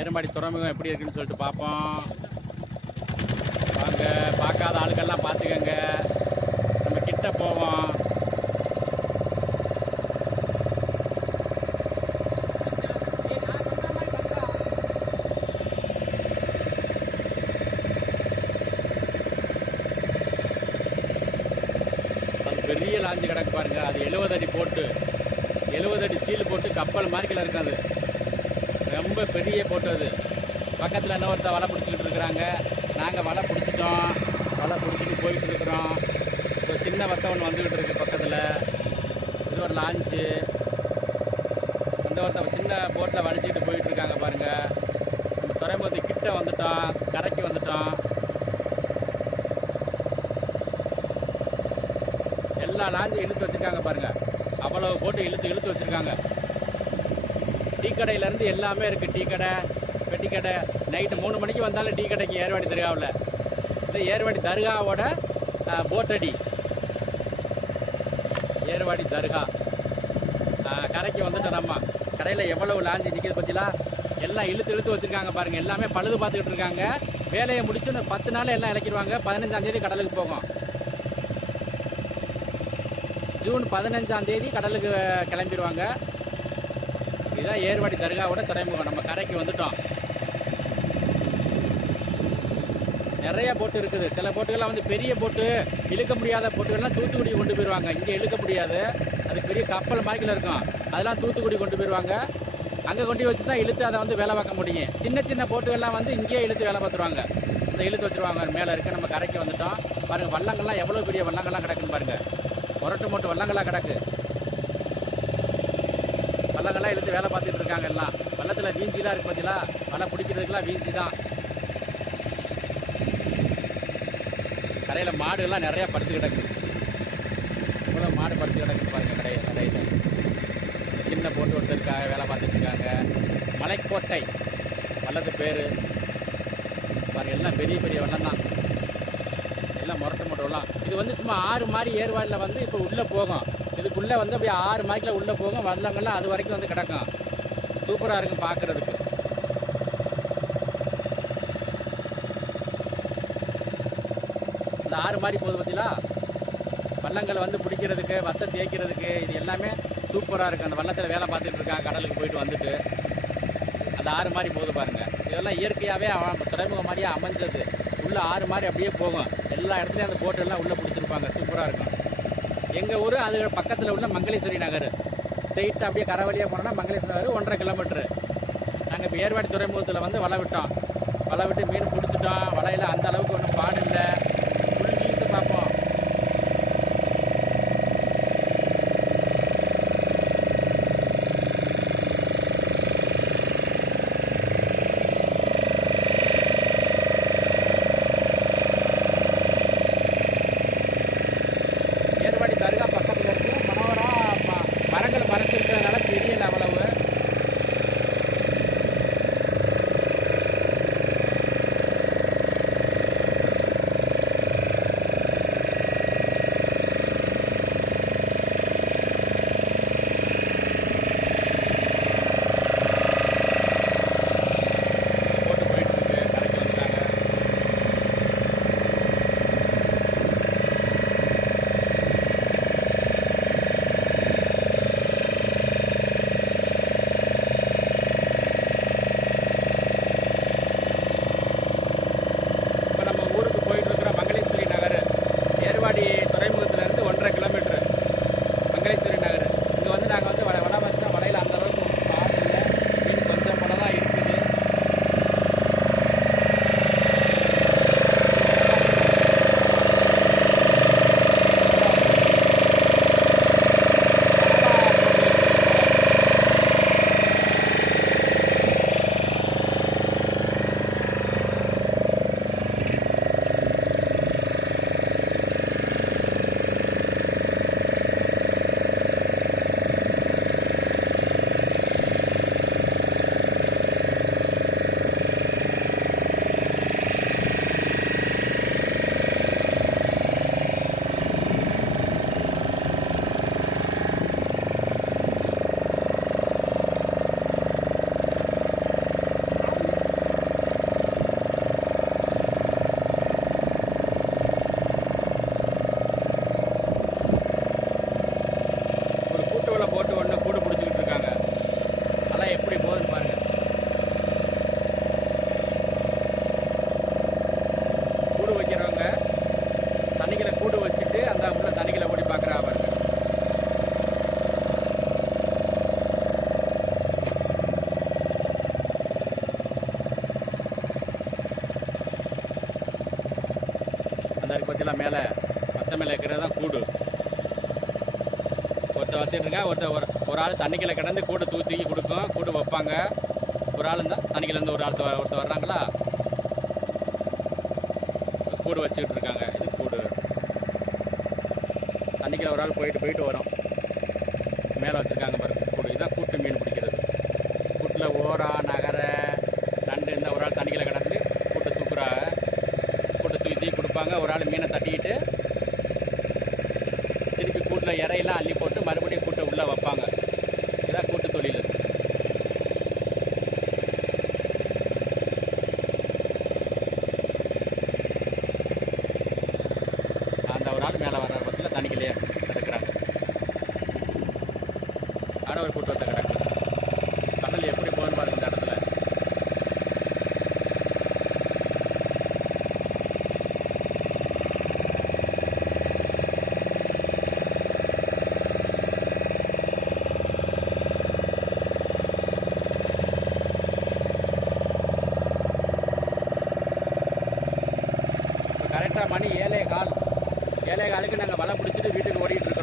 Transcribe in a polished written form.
ஏறுமாடி துறைமுகம் எப்படி இருக்குன்னு சொல்லிட்டு பார்ப்போம். வாங்க, பார்க்காத ஆளுக்கெல்லாம் பார்த்துக்கங்க. நம்ம கிட்ட போவோம். அது பெரிய லாஞ்சு கிடக்கு பாருங்க. அது 70 அடி போட்டு 70 அடி ஸ்டீல் போட்டு கப்பல் மார்க்கில் இருக்கும். அது ரொம்ப பெரிய போட்டு. அது பக்கத்தில் இன்னொருத்த வலை பிடிச்சிக்கிட்டு இருக்கிறாங்க. நாங்கள் வலை பிடிச்சிட்டோம். வலை பிடிச்சிட்டு போயிட்டு இருக்கிறோம். இப்போ சின்ன வத்தை ஒன்று வந்துக்கிட்டு இருக்குது பக்கத்தில். இது ஒரு லாஞ்சு. அந்த ஒருத்த சின்ன போட்டில் வலிச்சிக்கிட்டு போயிட்டு இருக்காங்க பாருங்கள். நம்ம துறைமுகத்துக்கு கிட்ட வந்துட்டோம். கரைக்கு வந்துட்டோம். எல்லா லாஞ்சும் இழுத்து வச்சுருக்காங்க பாருங்கள். அவ்வளோ போட்டு இழுத்து வச்சுருக்காங்க. டீ கடையிலேருந்து எல்லாமே இருக்குது. டீ கடை, பெட்டி கடை. நைட்டு 3 மணிக்கு வந்தாலும் டீ கடைக்கு ஏர்வாடி தர்காவில். இது ஏர்வாடி தர்காவோட போட்டடி. ஏர்வாடி தர்கா கரைக்கு வந்துட்டோம். நம்ம கரையில் எவ்வளவு லாஞ்சி நிற்கிது பற்றிலாம். எல்லாம் இழுத்து வச்சுருக்காங்க பாருங்கள். எல்லாமே பழுது பார்த்துக்கிட்டு இருக்காங்க. வேலையை முடிச்சு 10 நாள் எல்லாம் இறக்கிடுவாங்க. 15ஆம் தேதி கடலுக்கு போகும். ஜூன் 15ஆம் தேதி கடலுக்கு கிளம்பிடுவாங்க. இதுதான் ஏர்வாடி தர்காவோட துறைமுகம். நம்ம கரைக்கு வந்துட்டோம். நிறைய போட்டு இருக்குது. சில போட்டுகள்லாம் வந்து பெரிய போட்டு, இழுக்க முடியாத போட்டுகள்லாம் தூத்துக்குடி கொண்டு போயிடுவாங்க. இங்கே இழுக்க முடியாது. அது பெரிய கப்பல் மார்க்கில் இருக்கும். அதெல்லாம் தூத்துக்குடி கொண்டு போயிடுவாங்க. அங்கே கொண்டு வச்சு தான் இழுத்து அதை வந்து வேலை பார்க்க முடியும். சின்ன போட்டுகள்லாம் வந்து இங்கேயே இழுத்து வேலை பார்த்துருவாங்க. இந்த இழுத்து வச்சுருவாங்க. மேலே இருக்குது. நம்ம கரைக்கு வந்துட்டோம். பாருங்கள், வள்ளங்கள்லாம் எவ்வளோ பெரிய வள்ளங்கள்லாம் கிடக்குன்னு பாருங்கள். மொட்டு வள்ளங்கள்லாம் கிடக்கு. வள்ளங்கள்லாம் இழுத்து வேலை பார்த்துட்டு இருக்காங்க. எல்லாம் வள்ளத்தில் வீஞ்சிலாம் இருக்குது பார்த்தீங்களா. வலை பிடிக்கிறதுக்கெல்லாம் வீஞ்சி தான். கரையில் மாடுகள்லாம் நிறையா படுத்து கிடக்கு. இவ்வளோ மாடு படுத்து கிடக்கு பாருங்கள். கடையில் சின்ன போட்டு ஒருத்தருக்காக வேலை பார்த்துட்டு இருக்காங்க. மலைக்கோட்டை வள்ளத்து பேர் பாருங்கள். எல்லாம் பெரிய வள்ளம் தான். எல்லாம் மொட்டெல்லாம். இது வந்து சும்மா 6 மாதிரி ஏர்வாடியில் வந்து இப்போ உள்ளே போகும். இதுக்குள்ளே வந்து அப்படியே 6 மார்க்கில் உள்ளே போகும். வள்ளங்கள்லாம் அது வரைக்கும் வந்து கிடக்கும். சூப்பராக இருக்கும் பார்க்குறதுக்கு. இந்த 6 மாதிரி போகுது பார்த்தீங்களா. வள்ளங்கள் வந்து பிடிக்கிறதுக்கு, வத்தை தேய்க்கிறதுக்கு, இது எல்லாமே சூப்பராக இருக்குது. அந்த வள்ளத்தில் வேலை பார்த்துட்டு இருக்காங்க. கடலுக்கு போயிட்டு வந்துட்டு அந்த 6 மாதிரி போகுது பாருங்கள். இதெல்லாம் இயற்கையாகவே துறைமுகம் மாதிரியே அமைஞ்சது. உள்ளே 6 மாதிரி அப்படியே போகும். எல்லா இடத்துலையும் அந்த போட்டெல்லாம் உள்ளே பிடிச்சிருப்பாங்க. சூப்பராக இருக்கும். எங்கள் ஊர் அது பக்கத்தில் உள்ள மங்களேஸ்வரி நகர். ஸ்ட்ரெயிட்டாக அப்படியே கரை வழியாக போனோம்னா மங்களேஸ்வரி நகர் 1.5 கிலோமீட்டரு. நாங்கள் இப்போ ஏர்வாடி துறைமுகத்தில் வந்து வலை விட்டோம். வலை விட்டு மீன் பிடிச்சிட்டோம். வலையில் அந்த அளவுக்கு ஒன்றும் பாடு இல்லை. ஃபுல் வியூஸு பார்ப்போம். ஏர்வாடி தர்கா பக்கத்தில் இருக்குது. மரங்கள் மறைச்சிருக்கிறதுனால தெரியல அவ்வளவு. பற்றிலாம் மேலே வத்த மேலே இருக்கிறது தான் கூடு. ஒருத்தர் வச்சுட்டுருங்க, ஒரு ஆள் தண்ணிக்குள்ளே கிடந்து கூடு தூக்கி கொடுக்கும், கூடு வைப்பாங்க. ஒரு ஆள் இருந்தால் தண்ணிக்குள்ளேருந்து ஒரு ஒருத்தர் வர்றாங்களா, கூடு வச்சுக்கிட்டு இருக்காங்க. இது கூடு. தண்ணிக்குள்ள ஒரு ஆள் போயிட்டு வரும். மேலே வச்சுருக்காங்க பாருங்க கூடு. இதுதான் கூட்டு மீன் பிடிக்கிறது. கூட்டில் ஓரா நகரை நண்டு இந்த ஒரு ஆள் தண்ணிக்குள்ளே கிடந்து கூட்டை தூக்குறாங்க. கூட்டை தூக்கி கொடுப்பாங்க. ஒரு ஆள் மீனை தட்டிக்கிட்டு திருப்பி கூட்டில் இறையெல்லாம் அள்ளி போட்டு மறுபடியும் கூட்டை உள்ளே வைப்பாங்க. இதுதான் கூட்டு தொழில். அந்த ஒரு ஆள் மேலே வர்ற பக்கத்தில் தண்ணிக்கிலேயே கிடக்குறாங்க. ஆனால் ஒரு கூட்டத்தை கிடக்கு. கடல் எப்படி போகணும் பாருங்க இந்த இடத்துல. கரெக்டாக மணி 7:15 நாங்கள் வலை பிடிச்சிட்டு வீட்டுக்கு ஓடிட்டு இருக்கோம்.